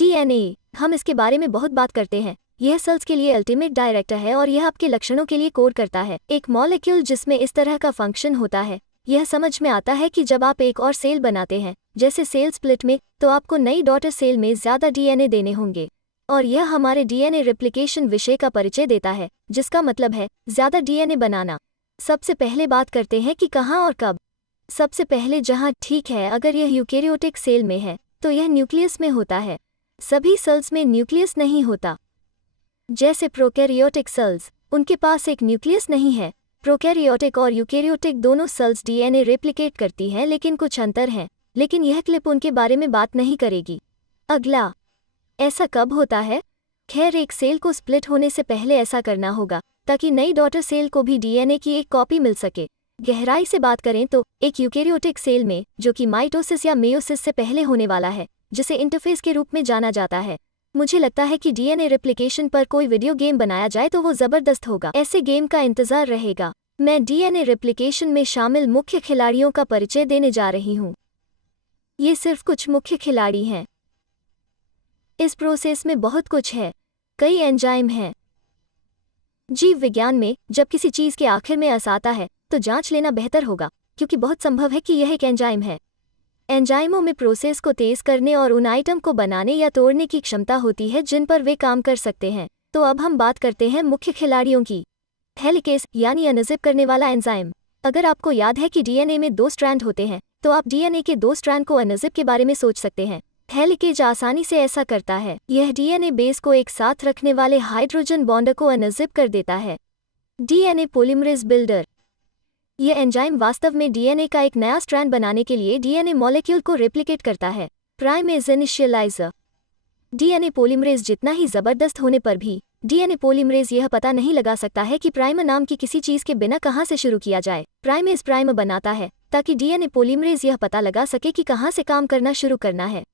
DNA, हम इसके बारे में बहुत बात करते हैं। यह सेल्स के लिए अल्टीमेट डायरेक्टर है और यह आपके लक्षणों के लिए कोड करता है। एक मॉलिक्यूल जिसमें इस तरह का फंक्शन होता है, यह समझ में आता है कि जब आप एक और सेल बनाते हैं, जैसे सेल स्प्लिट में, तो आपको नई डॉटर सेल में ज़्यादा डीएनए देने होंगे। और यह हमारे डीएनए रेप्लिकेशन विषय का परिचय देता है, जिसका मतलब है ज़्यादा डीएनए बनाना। सबसे पहले बात करते हैं कि कहाँ और कब। सबसे पहले जहाँ, ठीक है, अगर यह यूकेरियोटिक सेल में है तो यह न्यूक्लियस में होता है। सभी सेल्स में न्यूक्लियस नहीं होता। जैसे प्रोकैरियोटिक सेल्स, उनके पास एक न्यूक्लियस नहीं है। प्रोकैरियोटिक और यूकेरियोटिक दोनों सेल्स डीएनए रेप्लिकेट करती हैं, लेकिन कुछ अंतर हैं। लेकिन यह क्लिप उनके बारे में बात नहीं करेगी। अगला, ऐसा कब होता है? खैर, एक सेल को स्प्लिट होने से पहले ऐसा करना होगा ताकि नई डॉटर सेल को भी डीएनए की एक कॉपी मिल सके। गहराई से बात करें तो एक यूकेरियोटिक सेल में, जो कि माइटोसिस या मेयोसिस से पहले होने वाला है, जिसे इंटरफेस के रूप में जाना जाता है, मुझे लगता है कि डीएनए रेप्लिकेशन पर कोई वीडियो गेम बनाया जाए तो वो ज़बरदस्त होगा। ऐसे गेम का इंतज़ार रहेगा। मैं डीएनए रेप्लिकेशन में शामिल मुख्य खिलाड़ियों का परिचय देने जा रही हूँ। ये सिर्फ कुछ मुख्य खिलाड़ी हैं। इस प्रोसेस में बहुत कुछ है। कई एंजाइम हैं। जीव विज्ञान में जब किसी चीज़ के आखिर में अस आता है तो जांच लेना बेहतर होगा, क्योंकि बहुत संभव है कि यह एक एंजाइम है। एंजाइमों में प्रोसेस को तेज़ करने और उन आइटम को बनाने या तोड़ने की क्षमता होती है जिन पर वे काम कर सकते हैं। तो अब हम बात करते हैं मुख्य खिलाड़ियों की। हेलिकेस यानी अनजिप करने वाला एंजाइम। अगर आपको याद है कि डीएनए में 2 स्ट्रैंड होते हैं, तो आप डीएनए के 2 स्ट्रैंड को अनजिप के बारे में सोच सकते हैं। हेलिकेज आसानी से ऐसा करता है। यह डीएनए बेस को एक साथ रखने वाले हाइड्रोजन बॉन्ड को अनजिप कर देता है। DNA polymerase builder. यह एंजाइम वास्तव में डीएनए का एक नया स्ट्रैंड बनाने के लिए डीएनए मॉलिक्यूल को रेप्लिकेट करता है। Primase initialiser. डीएनए पॉलीमरेज जितना ही ज़बरदस्त होने पर भी डीएनए पॉलीमरेज यह पता नहीं लगा सकता है कि प्राइमर नाम की किसी चीज़ के बिना कहाँ से शुरू किया जाए। प्राइमेज प्राइमर बनाता है ताकि डीएनए पॉलीमरेज यह पता लगा सके कि कहाँ से काम करना शुरू करना है।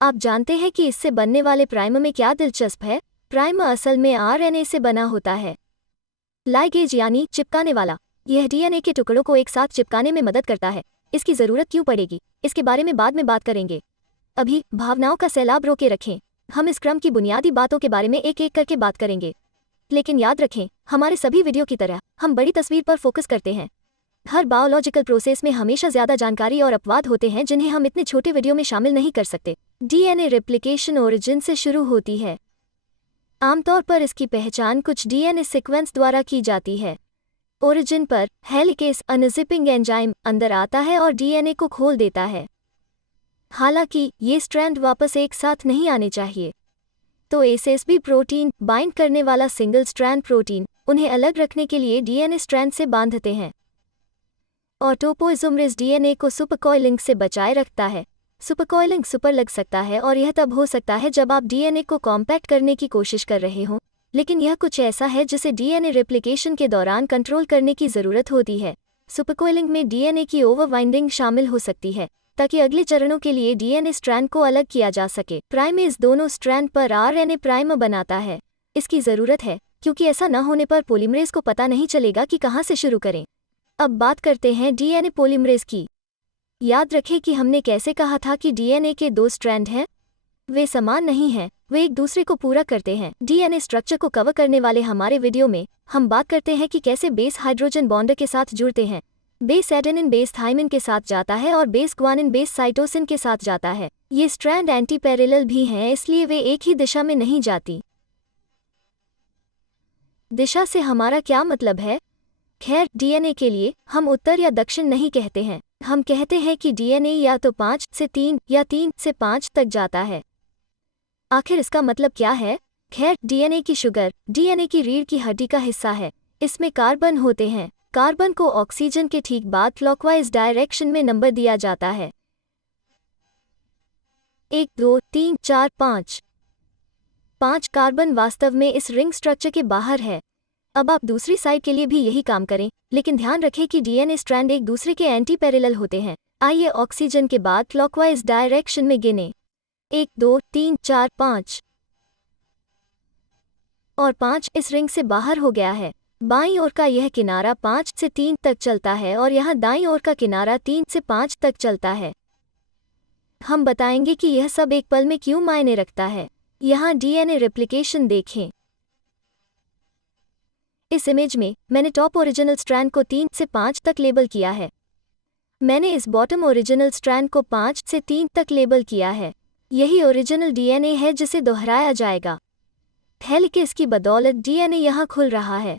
आप जानते हैं कि इससे बनने वाले प्राइमर में क्या दिलचस्प है? प्राइमर असल में आरएनए से बना होता है। लाइगेज यानी चिपकाने वाला। यह डीएनए के टुकड़ों को एक साथ चिपकाने में मदद करता है। इसकी ज़रूरत क्यों पड़ेगी, इसके बारे में बाद में बात करेंगे। अभी भावनाओं का सैलाब रोके रखें। हम इस क्रम की बुनियादी बातों के बारे में एक एक करके बात करेंगे। लेकिन याद रखें, हमारे सभी वीडियो की तरह हम बड़ी तस्वीर पर फोकस करते हैं। हर बायोलॉजिकल प्रोसेस में हमेशा ज़्यादा जानकारी और अपवाद होते हैं जिन्हें हम इतने छोटे वीडियो में शामिल नहीं कर सकते। डीएनए रेप्लिकेशन ओरिजिन से शुरू होती है। आमतौर पर इसकी पहचान कुछ डीएनए सीक्वेंस द्वारा की जाती है। ओरिजिन पर हेलिकेस अनजिपिंग एंजाइम अंदर आता है और डीएनए को खोल देता है। हालांकि ये स्ट्रैंड वापस एक साथ नहीं आने चाहिए। तो एसएसबी प्रोटीन, बाइंड करने वाला सिंगल स्ट्रैंड प्रोटीन, उन्हें अलग रखने के लिए डीएनए स्ट्रैंड से बांधते हैं। और टोपोइसोमरेज डीएनए को सुपरकॉइलिंग से बचाए रखता है। सुपरकॉइलिंग सुपर लग सकता है और यह तब हो सकता है जब आप डीएनए को कॉम्पैक्ट करने की कोशिश कर रहे हों, लेकिन यह कुछ ऐसा है जिसे डीएनए रेप्लिकेशन के दौरान कंट्रोल करने की ज़रूरत होती है। सुपरकॉइलिंग में डीएनए की ओवरबाइंडिंग शामिल हो सकती है ताकि अगले चरणों के लिए डीएनए स्ट्रैंड को अलग किया जा सके। प्राइमेज दोनों स्ट्रैंड पर आरएनए प्राइमर बनाता है। इसकी ज़रूरत है क्योंकि ऐसा न होने पर पॉलीमरेज को पता नहीं चलेगा कि कहाँ से शुरू करें। अब बात करते हैं डीएनए पॉलीमरेज की। याद रखें कि हमने कैसे कहा था कि डीएनए के 2 स्ट्रैंड हैं। वे समान नहीं हैं, वे एक दूसरे को पूरा करते हैं। डीएनए स्ट्रक्चर को कवर करने वाले हमारे वीडियो में हम बात करते हैं कि कैसे बेस हाइड्रोजन बॉन्ड के साथ जुड़ते हैं। बेस एडेनिन बेस थाइमिन के साथ जाता है और बेस ग्वानिन बेस साइटोसिन के साथ जाता है। ये स्ट्रैंड एंटी पैरेलल भी हैं, इसलिए वे एक ही दिशा में नहीं जाती। दिशा से हमारा क्या मतलब है? खैर, डीएनए के लिए हम उत्तर या दक्षिण नहीं कहते हैं। हम कहते हैं कि डीएनए या तो 5 से 3 या 3 से 5 तक जाता है। आखिर इसका मतलब क्या है? खैर, डीएनए की शुगर डीएनए की रीढ़ की हड्डी का हिस्सा है। इसमें कार्बन होते हैं। कार्बन को ऑक्सीजन के ठीक बाद क्लॉकवाइज डायरेक्शन में नंबर दिया जाता है। 1 2 3 4 5। 5 कार्बन वास्तव में इस रिंग स्ट्रक्चर के बाहर है। अब आप दूसरी साइड के लिए भी यही काम करें, लेकिन ध्यान रखें कि डीएनए स्ट्रैंड एक दूसरे के एंटी पैरेलल होते हैं। आइए ऑक्सीजन के बाद क्लॉकवाइज डायरेक्शन में गिनें। 1 2 3 4 5 और 5 इस रिंग से बाहर हो गया है। बाईं ओर का यह किनारा 5 से 3 तक चलता है और यहाँ दाईं ओर का किनारा 3 से 5 तक चलता है। हम बताएंगे कि यह सब एक पल में क्यों मायने रखता है। यहाँ डीएनए रेप्लिकेशन देखें। इस इमेज में मैंने टॉप ओरिजिनल स्ट्रैंड को 3 से 5 तक लेबल किया है। मैंने इस बॉटम ओरिजिनल स्ट्रैंड को 5 से 3 तक लेबल किया है। यही ओरिजिनल डीएनए है जिसे दोहराया जाएगा। हेलिकेस की बदौलत डीएनए यहाँ खुल रहा है।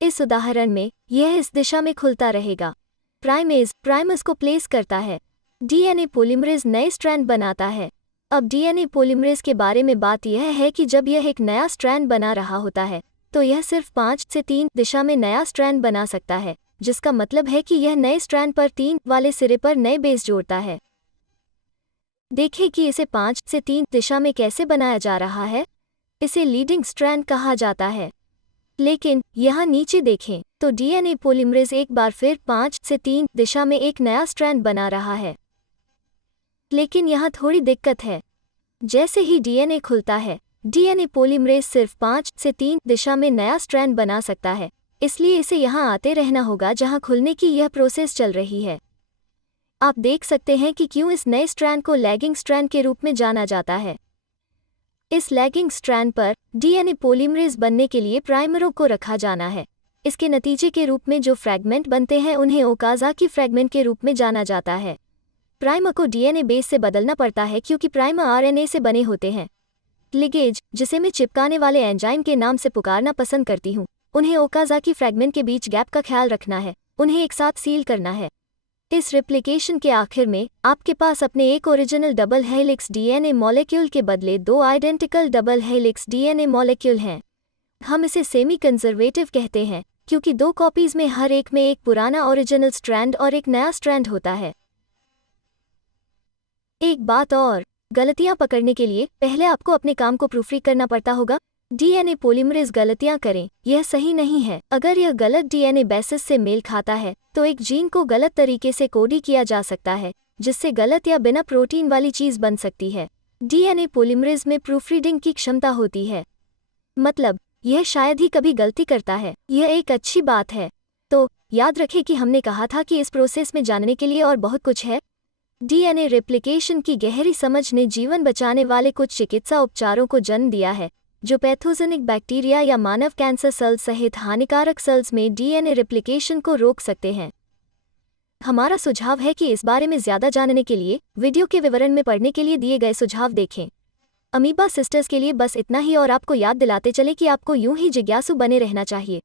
इस उदाहरण में यह इस दिशा में खुलता रहेगा। प्राइमेज प्राइमस को प्लेस करता है। डीएनए पॉलीमरेज नए स्ट्रैंड बनाता है। अब डीएनए पॉलीमरेज के बारे में बात यह है कि जब यह एक नया स्ट्रैंड बना रहा होता है तो यह सिर्फ 5 से 3 दिशा में नया स्ट्रैंड बना सकता है, जिसका मतलब है कि यह नए स्ट्रैंड पर 3 वाले सिरे पर नए बेस जोड़ता है। देखें कि इसे 5 से 3 दिशा में कैसे बनाया जा रहा है। इसे लीडिंग स्ट्रैंड कहा जाता है। लेकिन यहाँ नीचे देखें तो डीएनए पॉलीमरेज एक बार फिर 5 से 3 दिशा में एक नया स्ट्रैंड बना रहा है। लेकिन यहाँ थोड़ी दिक्कत है। जैसे ही डीएनए खुलता है, डीएनए पॉलीमरेज सिर्फ 5 से 3 दिशा में नया स्ट्रैंड बना सकता है, इसलिए इसे यहाँ आते रहना होगा जहाँ खुलने की यह प्रोसेस चल रही है। आप देख सकते हैं कि क्यों इस नए स्ट्रैंड को लैगिंग स्ट्रैंड के रूप में जाना जाता है। इस लैगिंग स्ट्रैंड पर डीएनए पॉलीमरेज बनने के लिए प्राइमरों को रखा जाना है। इसके नतीजे के रूप में जो फ्रैगमेंट बनते हैं उन्हें ओकाज़ाकी फ्रैगमेंट के रूप में जाना जाता है। प्राइमर को डीएनए बेस से बदलना पड़ता है क्योंकि प्राइमर आरएनए से बने होते हैं। लिगेज, जिसे मैं चिपकाने वाले एंजाइम के नाम से पुकारना पसंद करती हूँ, उन्हें ओकाज़ाकी फ्रैगमेंट के बीच गैप का ख्याल रखना है, उन्हें एक साथ सील करना है। इस रेप्लिकेशन के आखिर में आपके पास अपने एक original double helix DNA molecule के बदले 2 identical double helix DNA molecule हैं। हम इसे सेमी कंजर्वेटिव कहते हैं क्योंकि 2 कॉपीज में हर एक में एक पुराना ओरिजिनल स्ट्रैंड और एक नया स्ट्रैंड होता है। एक बात और, गलतियां पकड़ने के लिए पहले आपको अपने काम को प्रूफरीड करना पड़ता होगा। डीएनए पॉलीमरेज गलतियां करें, यह सही नहीं है। अगर यह गलत डीएनए बेसिस से मेल खाता है तो एक जीन को गलत तरीके से कोडी किया जा सकता है, जिससे गलत या बिना प्रोटीन वाली चीज बन सकती है। डीएनए पॉलीमरेज में प्रूफरीडिंग की क्षमता होती है, मतलब यह शायद ही कभी गलती करता है। यह एक अच्छी बात है। तो याद रखें कि हमने कहा था कि इस प्रोसेस में जानने के लिए और बहुत कुछ है। डीएनए रेप्लिकेशन की गहरी समझ ने जीवन बचाने वाले कुछ चिकित्सा उपचारों को जन्म दिया है, जो पैथोजेनिक बैक्टीरिया या मानव कैंसर सेल्स सहित हानिकारक सेल्स में डीएनए रेप्लिकेशन को रोक सकते हैं। हमारा सुझाव है कि इस बारे में ज़्यादा जानने के लिए वीडियो के विवरण में पढ़ने के लिए दिए गए सुझाव देखें। अमीबा सिस्टर्स के लिए बस इतना ही, और आपको याद दिलाते चले कि आपको यूं ही जिज्ञासु बने रहना चाहिए।